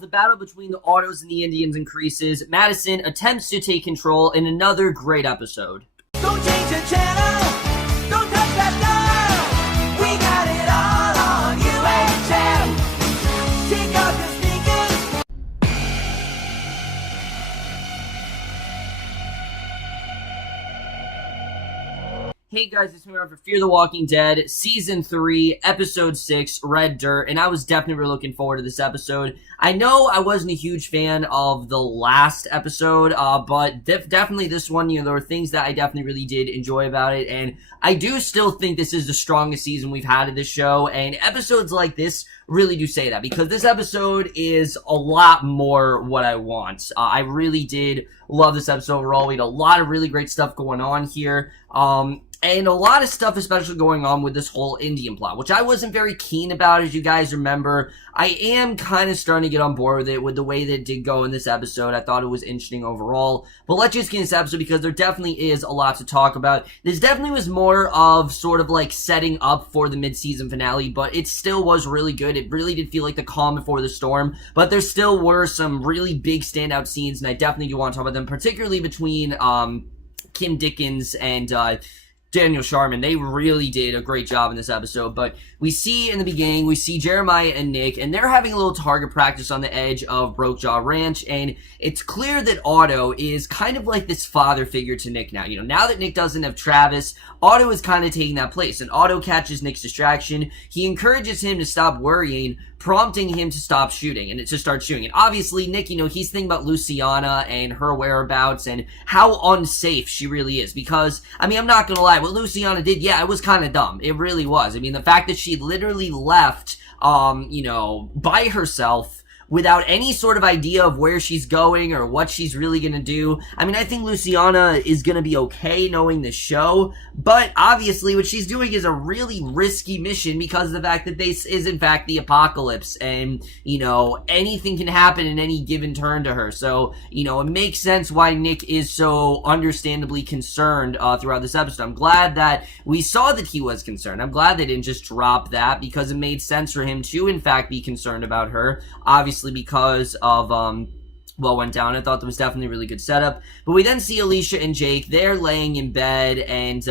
The battle between the Autos and the Indians increases. Madison attempts to take control in another great episode. Don't change the channel. Don't touch that dial. We got it all on UHF. Take off your sneakers. Hey guys, it's me for Fear the Walking Dead, Season 3, Episode 6, Red Dirt, and I was definitely looking forward to this episode. I know I wasn't a huge fan of the last episode, but definitely this one, there were things that I definitely really did enjoy about it, and I do still think this is the strongest season we've had of this show, and episodes like this really do say that, because this episode is a lot more what I want. I really did love this episode overall. We had a lot of really great stuff going on here, and a lot of stuff especially going on with this whole Indian plot, which I wasn't very keen about, as you guys remember. I am kind of starting to get on board with it, with the way that it did go in this episode. I thought it was interesting overall. But let's just get into this episode, because there definitely is a lot to talk about. This definitely was more of sort of like setting up for the mid-season finale, but it still was really good. It really did feel like the calm before the storm, but there still were some really big standout scenes, and I definitely do want to talk about them, particularly between Kim Dickens and Daniel Sharman. They really did a great job in this episode. But we see in the beginning, we see Jeremiah and Nick, and they're having a little target practice on the edge of Brokejaw Ranch, and it's clear that Otto is kind of like this father figure to Nick now. Now that Nick doesn't have Travis, Otto is kind of taking that place, and Otto catches Nick's distraction. He encourages him to stop worrying, prompting him to stop shooting and to start shooting. And obviously, Nick, he's thinking about Luciana and her whereabouts and how unsafe she really is. Because, I'm not gonna lie, what Luciana did, yeah, it was kind of dumb. It really was. The fact that she literally left, by herself, without any sort of idea of where she's going or what she's really gonna do. I think Luciana is gonna be okay knowing the show, but obviously what she's doing is a really risky mission because of the fact that this is in fact the apocalypse, and, anything can happen in any given turn to her. So, it makes sense why Nick is so understandably concerned throughout this episode. I'm glad that we saw that he was concerned. I'm glad they didn't just drop that, because it made sense for him to in fact be concerned about her. Obviously, because of what went down. I thought that was definitely a really good setup. But we then see Alycia and Jake. They're laying in bed, and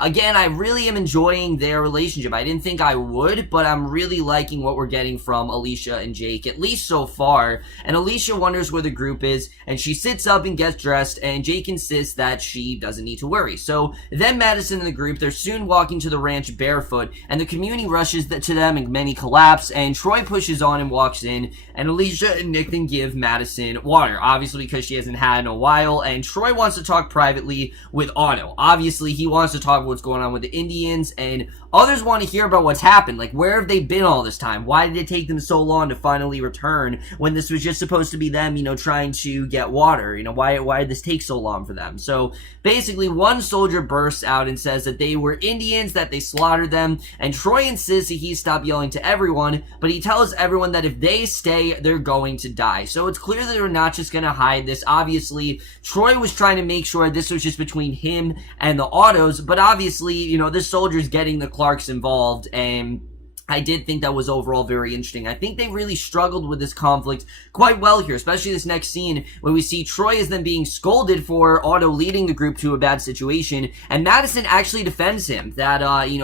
again, I really am enjoying their relationship. I didn't think I would, but I'm really liking what we're getting from Alycia and Jake, at least so far. And Alycia wonders where the group is, and she sits up and gets dressed, and Jake insists that she doesn't need to worry. So then Madison and the group, they're soon walking to the ranch barefoot, and the community rushes to them, and many collapse, and Troy pushes on and walks in, and Alycia and Nick then give Madison water, obviously because she hasn't had in a while, and Troy wants to talk privately with Otto. Obviously, he wants to talk about what's going on with the Indians, and others want to hear about what's happened. Like, where have they been all this time? Why did it take them so long to finally return when this was just supposed to be them, trying to get water? Why did this take so long for them? So, basically, one soldier bursts out and says that they were Indians, that they slaughtered them, and Troy insists that he stop yelling to everyone, but he tells everyone that if they stay, they're going to die. So it's clear that they're not just going to hide this. Obviously, Troy was trying to make sure this was just between him and the Autos, but obviously, this soldier's getting the Clarks involved, and I did think that was overall very interesting. I think they really struggled with this conflict quite well here, especially this next scene where we see Troy is then being scolded for Otto leading the group to a bad situation, and Madison actually defends him, that,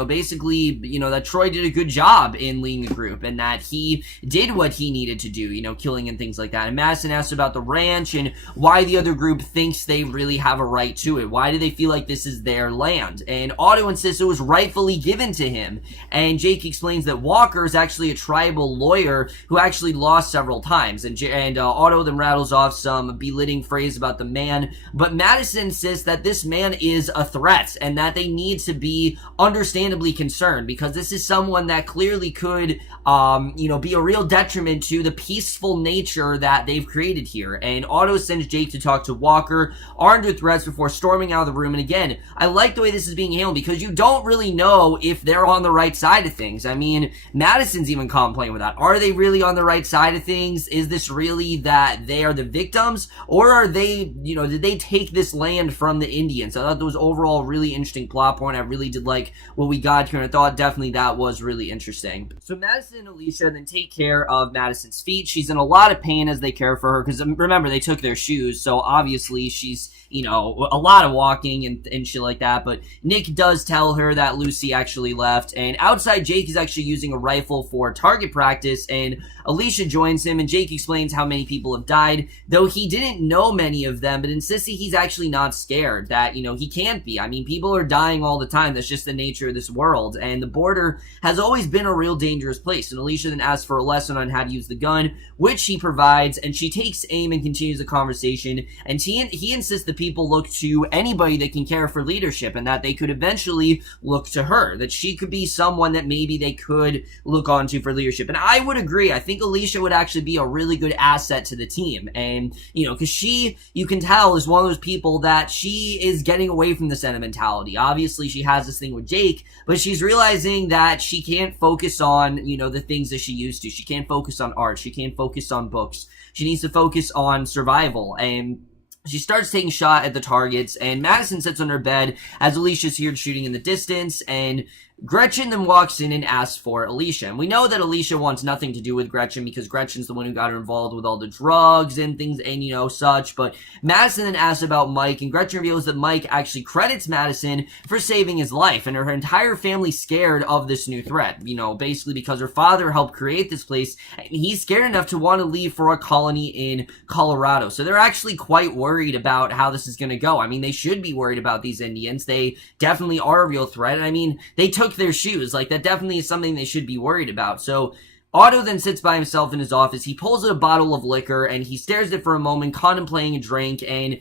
basically, that Troy did a good job in leading the group, and that he did what he needed to do, killing and things like that. And Madison asks about the ranch and why the other group thinks they really have a right to it. Why do they feel like this is their land? And Otto insists it was rightfully given to him, and Jake explains that Walker is actually a tribal lawyer who actually lost several times, and Otto then rattles off some belittling phrase about the man, but Madison insists that this man is a threat and that they need to be understandably concerned, because this is someone that clearly could be a real detriment to the peaceful nature that they've created here. And Otto sends Jake to talk to Walker, armed with threats, before storming out of the room. And again, I like the way this is being handled, because you don't really know if they're on the right side of things. even Madison's even contemplating with that. Are they really on the right side of things? Is this really that they are the victims, or are they, did they take this land from the Indians? I thought that was overall a really interesting plot point. I really did like what we got here, and I thought definitely that was really interesting. So Madison and Alycia then take care of Madison's feet. She's in a lot of pain as they care for her, because remember, they took their shoes, so obviously she's, a lot of walking and shit like that. But Nick does tell her that Lucy actually left, and outside Jake is actually using a rifle for target practice, and Alycia joins him, and Jake explains how many people have died, though he didn't know many of them, but insists he's actually not scared, that, he can't be. I mean, people are dying all the time. That's just the nature of this world, and the border has always been a real dangerous place. And Alycia then asks for a lesson on how to use the gun, which he provides, and she takes aim and continues the conversation, and he insists that people look to anybody that can care for leadership, and that they could eventually look to her, that she could be someone that maybe they could look onto for leadership. And I would agree. I think Alycia would actually be a really good asset to the team, and, because she, you can tell, is one of those people that she is getting away from the sentimentality. Obviously, she has this thing with Jake, but she's realizing that she can't focus on, the things that she used to. She can't focus on art. She can't focus on books. She needs to focus on survival, and she starts taking shot at the targets, and Madison sits on her bed as Alicia's here shooting in the distance, and Gretchen then walks in and asks for Alycia. And we know that Alycia wants nothing to do with Gretchen, because Gretchen's the one who got her involved with all the drugs and things and, such. But Madison then asks about Mike, and Gretchen reveals that Mike actually credits Madison for saving his life, and her entire family's scared of this new threat, basically because her father helped create this place, and he's scared enough to want to leave for a colony in Colorado. So they're actually quite worried about how this is going to go. I mean, they should be worried about these Indians. They definitely are a real threat. I mean, they took their shoes. Like, that definitely is something they should be worried about. So Otto then sits by himself in his office. He pulls out a bottle of liquor, and he stares at it for a moment, contemplating a drink, and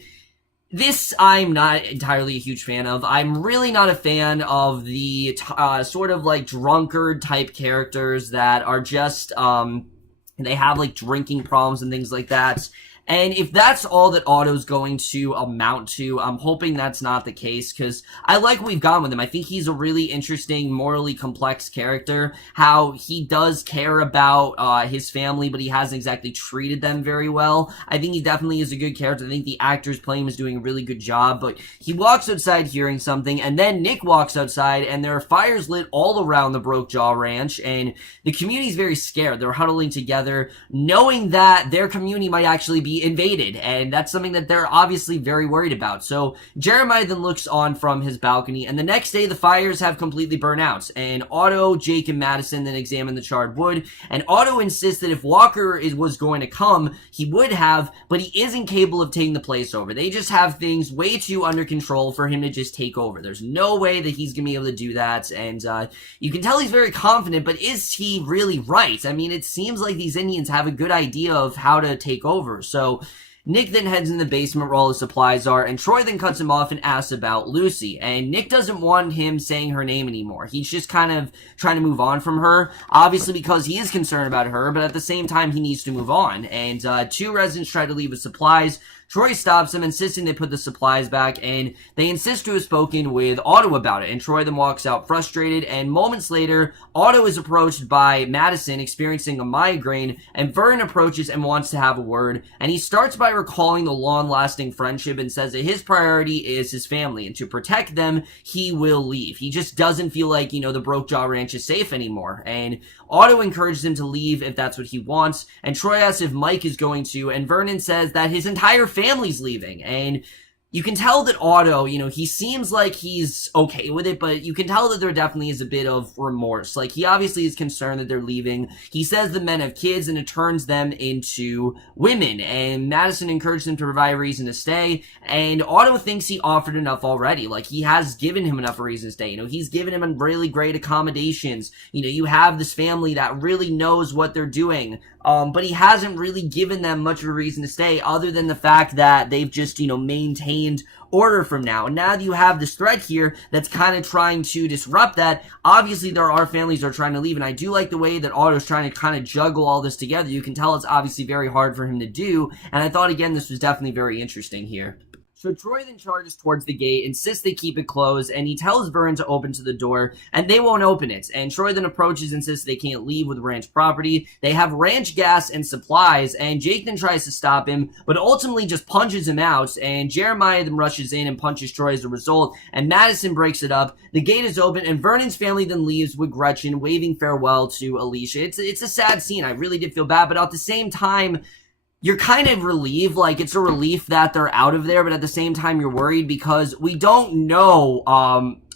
this I'm not entirely a huge fan of. I'm really not a fan of the sort of like drunkard type characters that are just, they have like drinking problems and things like that. And if that's all that Otto's going to amount to, I'm hoping that's not the case, because I like what we've gone with him. I think he's a really interesting, morally complex character, how he does care about his family, but he hasn't exactly treated them very well. I think he definitely is a good character. I think the actors playing him is doing a really good job, but he walks outside hearing something, and then Nick walks outside, and there are fires lit all around the Broke Jaw Ranch, and the community's very scared. They're huddling together, knowing that their community might actually be invaded, and that's something that they're obviously very worried about. So Jeremiah then looks on from his balcony, and the next day the fires have completely burned out, and Otto, Jake, and Madison then examine the charred wood, and Otto insists that if Walker was going to come, he would have, but he isn't capable of taking the place over. They just have things way too under control for him to just take over. There's no way that he's gonna be able to do that, and you can tell he's very confident, but is he really right? I mean, it seems like these Indians have a good idea of how to take over. So Nick then heads in the basement where all the supplies are, and Troy then cuts him off and asks about Lucy, and Nick doesn't want him saying her name anymore. He's just kind of trying to move on from her, obviously because he is concerned about her, but at the same time he needs to move on. And two residents try to leave with supplies. Troy stops them, insisting they put the supplies back, and they insist to have spoken with Otto about it, and Troy then walks out frustrated, and moments later, Otto is approached by Madison experiencing a migraine, and Vern approaches and wants to have a word, and he starts by recalling the long-lasting friendship and says that his priority is his family, and to protect them, he will leave. He just doesn't feel like, the Broke Jaw Ranch is safe anymore, and Otto encourages him to leave if that's what he wants, and Troy asks if Mike is going to, and Vernon says that his entire family's leaving, and you can tell that Otto, he seems like he's okay with it, but you can tell that there definitely is a bit of remorse. Like, he obviously is concerned that they're leaving. He says the men have kids, and it turns them into women, and Madison encouraged him to provide a reason to stay, and Otto thinks he offered enough already. Like, he has given him enough reason to stay. He's given him really great accommodations. You have this family that really knows what they're doing. But he hasn't really given them much of a reason to stay, other than the fact that they've just, maintained order from now. And now that you have this threat here that's kind of trying to disrupt that, obviously there are families that are trying to leave, and I do like the way that Otto's trying to kind of juggle all this together. You can tell it's obviously very hard for him to do, and I thought, again, this was definitely very interesting here. So Troy then charges towards the gate, insists they keep it closed, and he tells Vern to open to the door, and they won't open it. And Troy then approaches, insists they can't leave with ranch property. They have ranch gas and supplies, and Jake then tries to stop him, but ultimately just punches him out, and Jeremiah then rushes in and punches Troy as a result, and Madison breaks it up. The gate is open, and Vernon's family then leaves with Gretchen, waving farewell to Alycia. It's a sad scene. I really did feel bad, but at the same time, you're kind of relieved, like, it's a relief that they're out of there, but at the same time, you're worried because we don't know,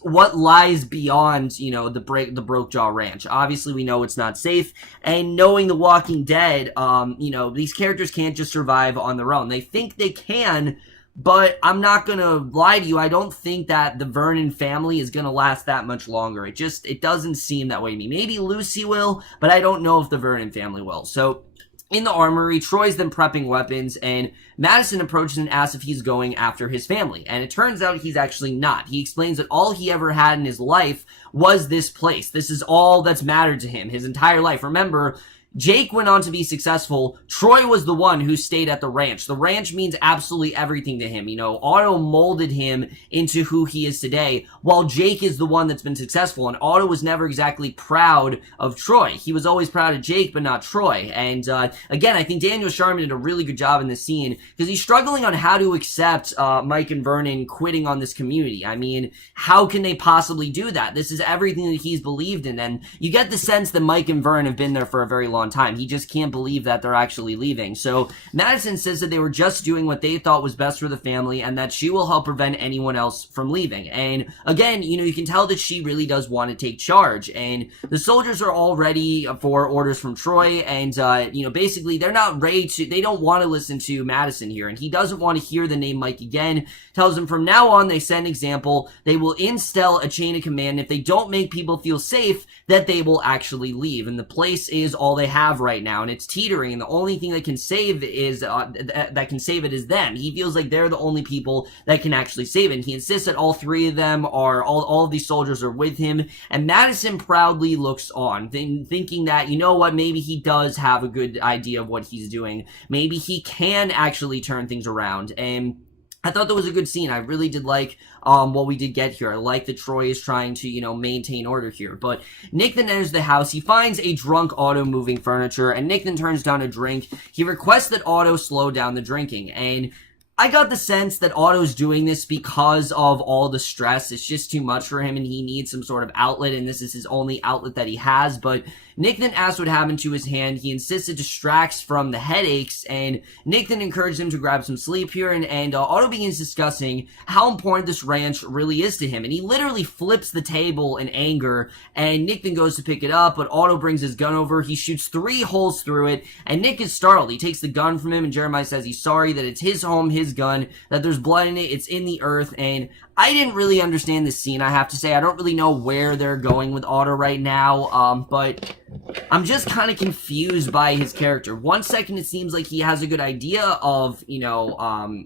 what lies beyond, you know, the Broke Jaw Ranch. Obviously, we know it's not safe, and knowing The Walking Dead, you know, these characters can't just survive on their own. They think they can, but I'm not gonna lie to you, I don't think that the Vernon family is gonna last that much longer. It doesn't seem that way to me. Maybe Lucy will, but I don't know if the Vernon family will. So, in the armory, Troy's then prepping weapons, and Madison approaches and asks if he's going after his family. And it turns out he's actually not. He explains that all he ever had in his life was this place. This is all that's mattered to him his entire life. Remember, Jake went on to be successful. Troy was the one who stayed at the ranch. The ranch means absolutely everything to him. You know, Otto molded him into who he is today, while Jake is the one that's been successful. And Otto was never exactly proud of Troy. He was always proud of Jake, but not Troy. And again, I think Daniel Sharman did a really good job in this scene, because he's struggling on how to accept Mike and Vernon quitting on this community. I mean, how can they possibly do that? This is everything that he's believed in. And you get the sense that Mike and Vernon have been there for a very long time. He just can't believe that they're actually leaving. So Madison says that they were just doing what they thought was best for the family, and that she will help prevent anyone else from leaving. And again, you know, you can tell that she really does want to take charge, and the soldiers are all ready for orders from Troy, and you know, basically they don't want to listen to Madison here, and he doesn't want to hear the name Mike again. Tells them from now on they set an example, they will instill a chain of command. If they don't make people feel safe, that they will actually leave, and the place is all they have right now, and it's teetering, and the only thing that can save is it is them. He feels like they're the only people that can actually save it, and he insists that all three of them are, all of these soldiers are with him, and Madison proudly looks on, thinking that, you know what, maybe he does have a good idea of what he's doing. Maybe he can actually turn things around, and I thought that was a good scene. I really did like what we did get here. I like that Troy is trying to, you know, maintain order here. But Nick then enters the house. He finds a drunk Otto moving furniture, and Nick then turns down a drink. He requests that Otto slow down the drinking, and I got the sense that Otto's doing this because of all the stress. It's just too much for him, and he needs some sort of outlet, and this is his only outlet that he has. But Nick then asks what happened to his hand. He insists it distracts from the headaches, and Nick then encourages him to grab some sleep here, and Otto begins discussing how important this ranch really is to him, and he literally flips the table in anger, and Nick then goes to pick it up, but Otto brings his gun over. He shoots 3 holes through it, and Nick is startled. He takes the gun from him, and Jeremiah says he's sorry, that it's his home, his gun, that there's blood in it, it's in the earth, and I didn't really understand this scene, I have to say. I don't really know where they're going with Otto right now, but I'm just kind of confused by his character. One second it seems like he has a good idea of, you know,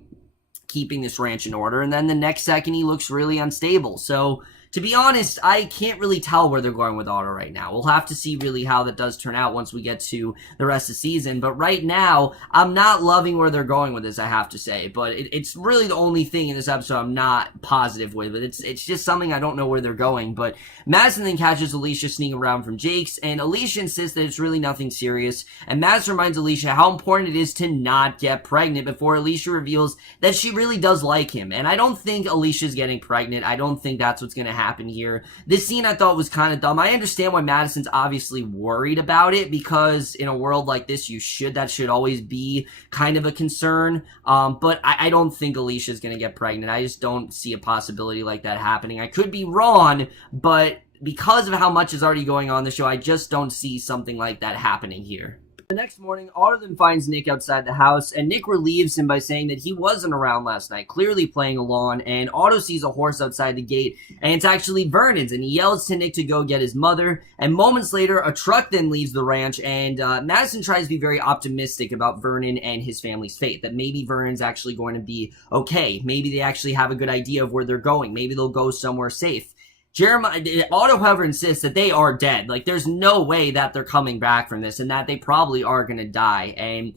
keeping this ranch in order, and then the next second he looks really unstable. So, to be honest, I can't really tell where they're going with Otto right now. We'll have to see really how that does turn out once we get to the rest of the season. But right now, I'm not loving where they're going with this, I have to say. But it's really the only thing in this episode I'm not positive with. But it's just something I don't know where they're going. But Madison then catches Alycia sneaking around from Jake's, and Alycia insists that it's really nothing serious. And Madison reminds Alycia how important it is to not get pregnant before Alycia reveals that she really does like him. And I don't think Alicia's getting pregnant. I don't think that's what's going to happen here. This scene I thought was kind of dumb. I understand why Madison's obviously worried about it, because in a world like this, that should always be kind of a concern. But I don't think Alicia's going to get pregnant. I just don't see a possibility like that happening. I could be wrong, but because of how much is already going on in the show, I just don't see something like that happening here. The next morning, Otto then finds Nick outside the house, and Nick relieves him by saying that he wasn't around last night, clearly playing a lawn, and Otto sees a horse outside the gate, and it's actually Vernon's, and he yells to Nick to go get his mother, and moments later, a truck then leaves the ranch, and Madison tries to be very optimistic about Vernon and his family's fate, that maybe Vernon's actually going to be okay, maybe they actually have a good idea of where they're going, maybe they'll go somewhere safe. Otto, however, insists that they are dead. Like, there's no way that they're coming back from this, and that they probably are gonna die. And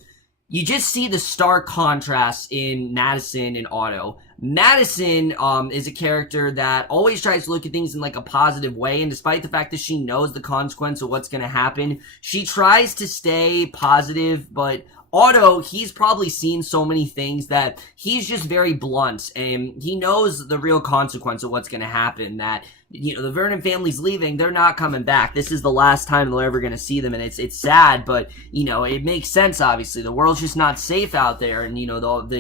you just see the stark contrast in Madison and Otto. Madison is a character that always tries to look at things in like a positive way, and despite the fact that she knows the consequence of what's going to happen, she tries to stay positive. But Otto, he's probably seen so many things that he's just very blunt, and he knows the real consequence of what's going to happen, that, you know, the Vernon family's leaving, they're not coming back. This is the last time they're ever going to see them, and it's sad, but, you know, it makes sense, obviously. The world's just not safe out there, and, you know, the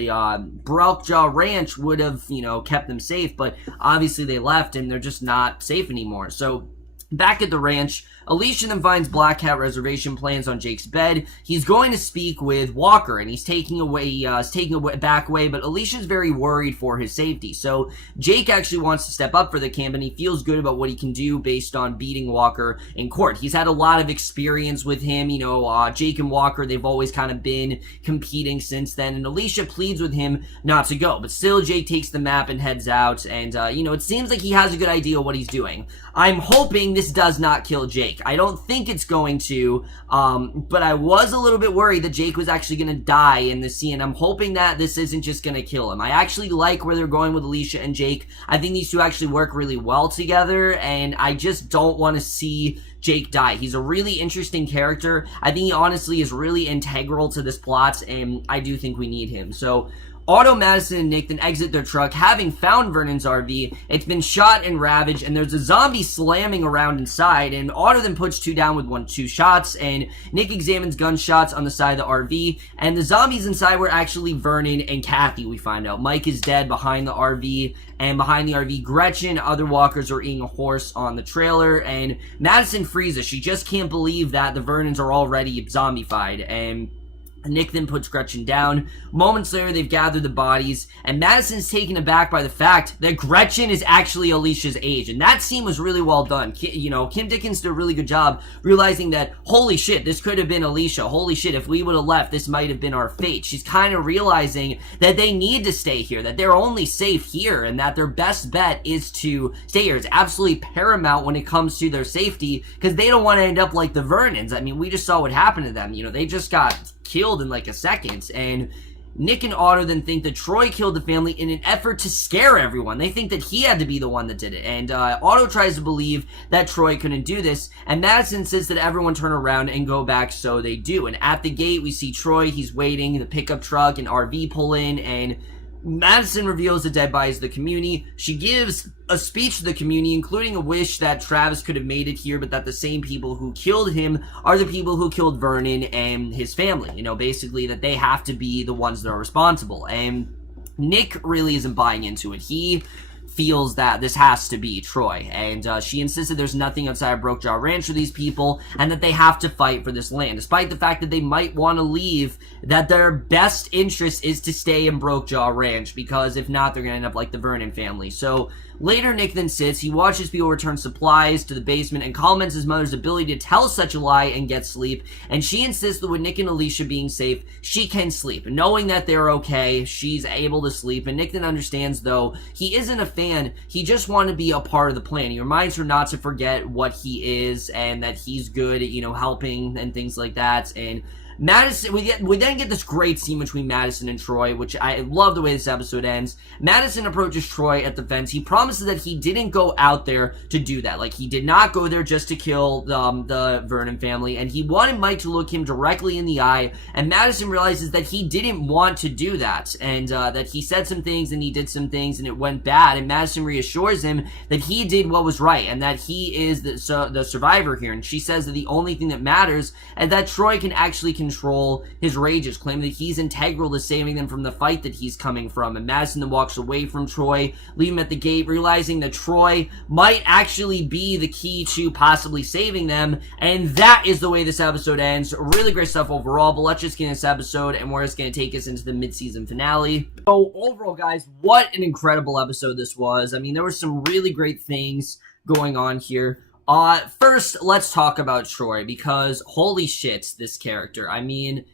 Brokejaw Ranch would have, you know, kept them safe, but obviously they left, and they're just not safe anymore. So, back at the ranch, Alycia then finds Black Cat reservation plans on Jake's bed. He's going to speak with Walker, and he's taking a back away, but Alicia's very worried for his safety. So Jake actually wants to step up for the camp, and he feels good about what he can do based on beating Walker in court. He's had a lot of experience with him. You know, Jake and Walker, they've always kind of been competing since then, and Alycia pleads with him not to go. But still, Jake takes the map and heads out, and, you know, it seems like he has a good idea of what he's doing. I'm hoping this does not kill Jake. I don't think it's going to, but I was a little bit worried that Jake was actually going to die in the scene. I'm hoping that this isn't just going to kill him. I actually like where they're going with Alycia and Jake. I think these two actually work really well together, and I just don't want to see Jake die. He's a really interesting character. I think he honestly is really integral to this plot, and I do think we need him. So Otto, Madison, and Nick then exit their truck, having found Vernon's RV. It's been shot and ravaged, and there's a zombie slamming around inside, and Otto then puts two down with two shots, and Nick examines gunshots on the side of the RV, and the zombies inside were actually Vernon and Kathy, we find out. Mike is dead behind the RV, and behind the RV, Gretchen, other walkers are eating a horse on the trailer, and Madison freezes. She just can't believe that the Vernons are already zombified, and Nick then puts Gretchen down. Moments later, they've gathered the bodies, and Madison's taken aback by the fact that Gretchen is actually Alicia's age, and that scene was really well done. You know, Kim Dickens did a really good job realizing that, holy shit, this could have been Alycia. Holy shit, if we would have left, this might have been our fate. She's kind of realizing that they need to stay here, that they're only safe here, and that their best bet is to stay here. It's absolutely paramount when it comes to their safety, because they don't want to end up like the Vernons. I mean, we just saw what happened to them. You know, they just got killed in like a second, and Nick and Otto then think that Troy killed the family in an effort to scare everyone. They think that he had to be the one that did it, and Otto tries to believe that Troy couldn't do this, and Madison insists that everyone turn around and go back, so they do. And at the gate, we see Troy. He's waiting. The pickup truck and RV pull in, and Madison reveals the dead bodies of the community. She gives a speech to the community, including a wish that Travis could have made it here, but that the same people who killed him are the people who killed Vernon and his family. You know, basically that they have to be the ones that are responsible. And Nick really isn't buying into it. He feels that this has to be Troy, and she insisted there's nothing outside of Brokejaw Ranch for these people, and that they have to fight for this land, despite the fact that they might want to leave, that their best interest is to stay in Brokejaw Ranch, because if not, they're going to end up like the Vernon family. So later, Nick then sits, he watches people return supplies to the basement, and comments his mother's ability to tell such a lie and get sleep, and she insists that with Nick and Alycia being safe, she can sleep. Knowing that they're okay, she's able to sleep, and Nick then understands, though, he isn't a fan, he just wanted to be a part of the plan. He reminds her not to forget what he is, and that he's good at, you know, helping and things like that, and Madison, we then get this great scene between Madison and Troy, which I love the way this episode ends. Madison approaches Troy at the fence. He promises that he didn't go out there to do that. Like, he did not go there just to kill the Vernon family, and he wanted Mike to look him directly in the eye, and Madison realizes that he didn't want to do that, and that he said some things and he did some things and it went bad, and Madison reassures him that he did what was right, and that he is the survivor here, and she says that the only thing that matters is that Troy can actually control his rages, claiming that he's integral to saving them from the fight that he's coming from. And Madison then walks away from Troy, leaving him at the gate, realizing that Troy might actually be the key to possibly saving them. And that is the way this episode ends. Really great stuff overall, but let's just get in this episode and where it's going to take us into the mid-season finale. So overall, guys, what an incredible episode this was. I mean, there were some really great things going on here. First, let's talk about Troy, because holy shit, this character. I mean,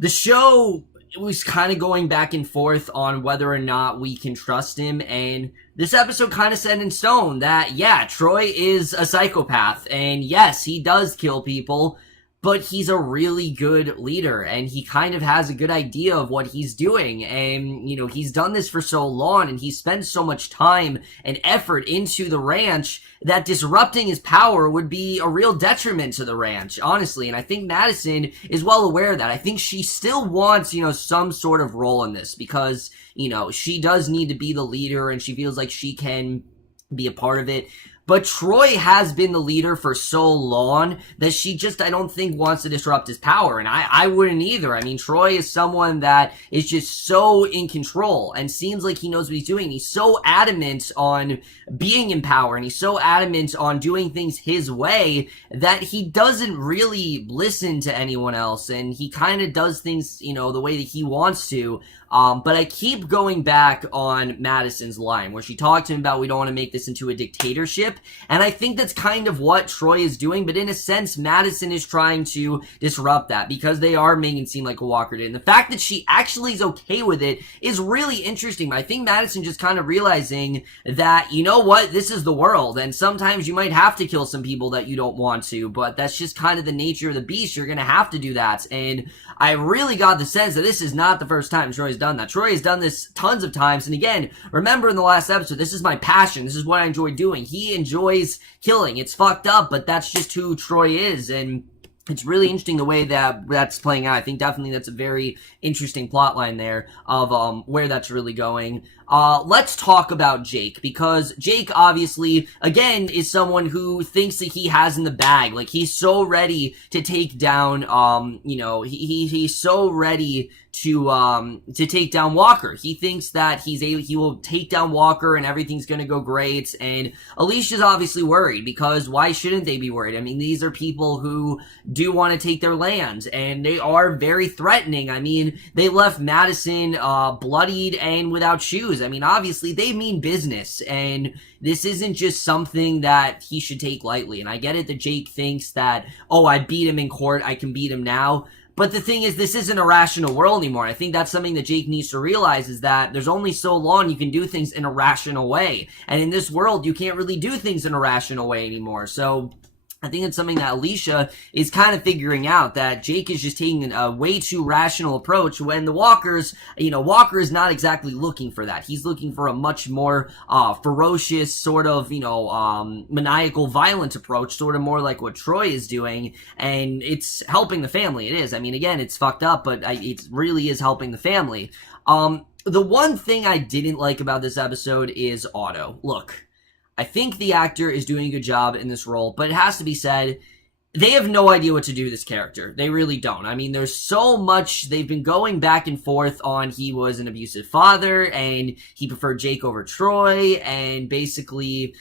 the show was kind of going back and forth on whether or not we can trust him, and this episode kind of set in stone that, yeah, Troy is a psychopath, and yes, he does kill people, but he's a really good leader, and he kind of has a good idea of what he's doing. And, he's done this for so long, and he spends so much time and effort into the ranch that disrupting his power would be a real detriment to the ranch, honestly. And I think Madison is well aware of that. I think she still wants, some sort of role in this, because, she does need to be the leader, and she feels like she can be a part of it. But Troy has been the leader for so long that she just, I don't think, wants to disrupt his power. And I wouldn't either. I mean, Troy is someone that is just so in control and seems like he knows what he's doing. He's so adamant on being in power, and he's so adamant on doing things his way that he doesn't really listen to anyone else. And he kind of does things, the way that he wants to. But I keep going back on Madison's line where she talked to him about we don't want to make this into a dictatorship. And I think that's kind of what Troy is doing. But in a sense, Madison is trying to disrupt that because they are making it seem like a Walker did. And the fact that she actually is okay with it is really interesting. But I think Madison just kind of realizing that, what, this is the world. And sometimes you might have to kill some people that you don't want to. But that's just kind of the nature of the beast. You're going to have to do that. And I really got the sense that this is not the first time Troy's done that. Troy has done this tons of times, and again, remember in the last episode, this is my passion, this is what I enjoy doing. He enjoys killing. It's fucked up, but that's just who Troy is, and it's really interesting the way that that's playing out. I think definitely that's a very interesting plot line there of where that's really going. Let's talk about Jake, because Jake obviously, again, is someone who thinks that he has in the bag. Like, he's so ready to take down, he's so ready to take down Walker. He thinks that he will take down Walker and everything's gonna go great. And Alycia's obviously worried, because why shouldn't they be worried? I mean, these are people who do want to take their land, and they are very threatening. I mean, they left Madison bloodied and without shoes. I mean, obviously, they mean business, and this isn't just something that he should take lightly. And I get it that Jake thinks that, oh, I beat him in court, I can beat him now. But the thing is, this isn't a rational world anymore. I think that's something that Jake needs to realize, is that there's only so long you can do things in a rational way. And in this world, you can't really do things in a rational way anymore. So I think it's something that Alycia is kind of figuring out, that Jake is just taking a way too rational approach, when the Walkers, Walker is not exactly looking for that. He's looking for a much more ferocious, sort of, maniacal, violent approach, sort of more like what Troy is doing, and it's helping the family. It is. I mean, again, it's fucked up, but it really is helping the family. The one thing I didn't like about this episode is Otto. Look, I think the actor is doing a good job in this role, but it has to be said, they have no idea what to do with this character. They really don't. I mean, there's so much, they've been going back and forth on he was an abusive father, and he preferred Jake over Troy, and basically,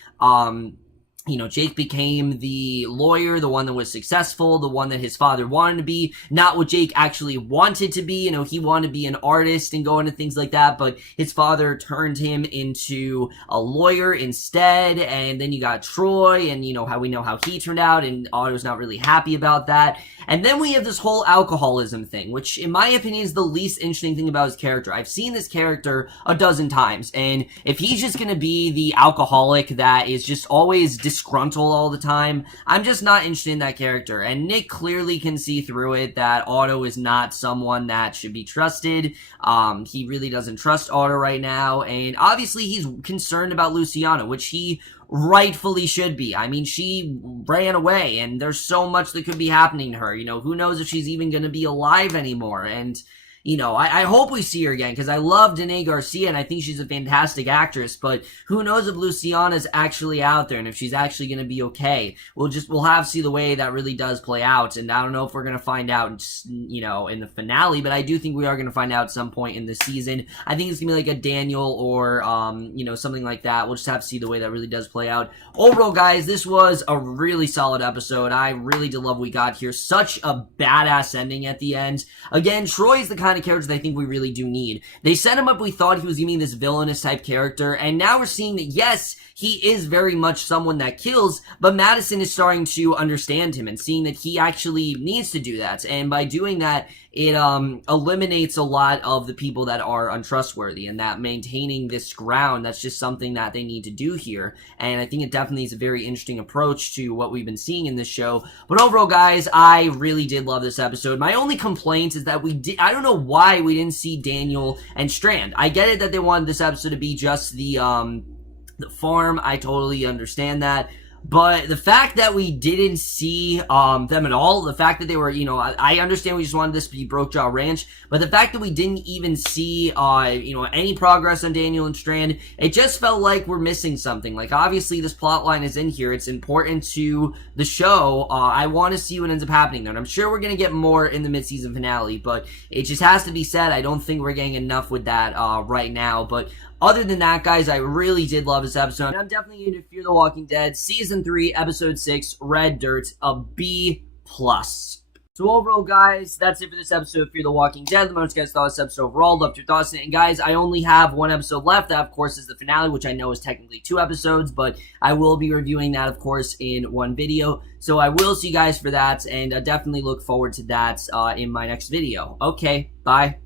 Jake became the lawyer, the one that was successful, the one that his father wanted to be, not what Jake actually wanted to be. He wanted to be an artist and go into things like that, but his father turned him into a lawyer instead. And then you got Troy, and how we know how he turned out, and Otto's not really happy about that. And then we have this whole alcoholism thing, which in my opinion is the least interesting thing about his character. I've seen this character a dozen times, and if he's just gonna be the alcoholic that is just always disgruntled all the time, I'm just not interested in that character. And Nick clearly can see through it that Otto is not someone that should be trusted. He really doesn't trust Otto right now, and obviously he's concerned about Luciana, which he rightfully should be. I mean, she ran away, and there's so much that could be happening to her. Who knows if she's even gonna be alive anymore. And I hope we see her again, because I love Danay García, and I think she's a fantastic actress, but who knows if Luciana's actually out there, and if she's actually going to be okay. We'll have to see the way that really does play out, and I don't know if we're going to find out, in the finale, but I do think we are going to find out at some point in this season. I think it's going to be like a Daniel or, something like that. We'll just have to see the way that really does play out. Overall, guys, this was a really solid episode. I really did love what we got here. Such a badass ending at the end. Again, Troy's the kind of character that I think we really do need. They set him up, we thought he was giving this villainous type character, and now we're seeing that, yes, he is very much someone that kills, but Madison is starting to understand him and seeing that he actually needs to do that, and by doing that, it eliminates a lot of the people that are untrustworthy, and that maintaining this ground, that's just something that they need to do here. And I think it definitely is a very interesting approach to what we've been seeing in this show. But overall, guys, I really did love this episode. My only complaint is that I don't know why we didn't see Daniel and Strand. I get it that they wanted this episode to be just the farm. I totally understand that. But the fact that we didn't see them at all, the fact that they were, I understand we just wanted this to be Broke Jaw Ranch, but the fact that we didn't even see, any progress on Daniel and Strand, it just felt like we're missing something. Like, obviously, this plot line is in here. It's important to the show. I want to see what ends up happening there. And I'm sure we're going to get more in the mid-season finale, but it just has to be said. I don't think we're getting enough with that right now. But other than that, guys, I really did love this episode. And I'm definitely going to Fear the Walking Dead, Season 3, Episode 6, Red Dirt, a B+. So overall, guys, that's it for this episode of Fear the Walking Dead. Let me know what you guys thought of this episode overall. Love your thoughts on it. And guys, I only have one episode left. That, of course, is the finale, which I know is technically 2 episodes, but I will be reviewing that, of course, in one video. So I will see you guys for that, and definitely look forward to that in my next video. Okay, bye.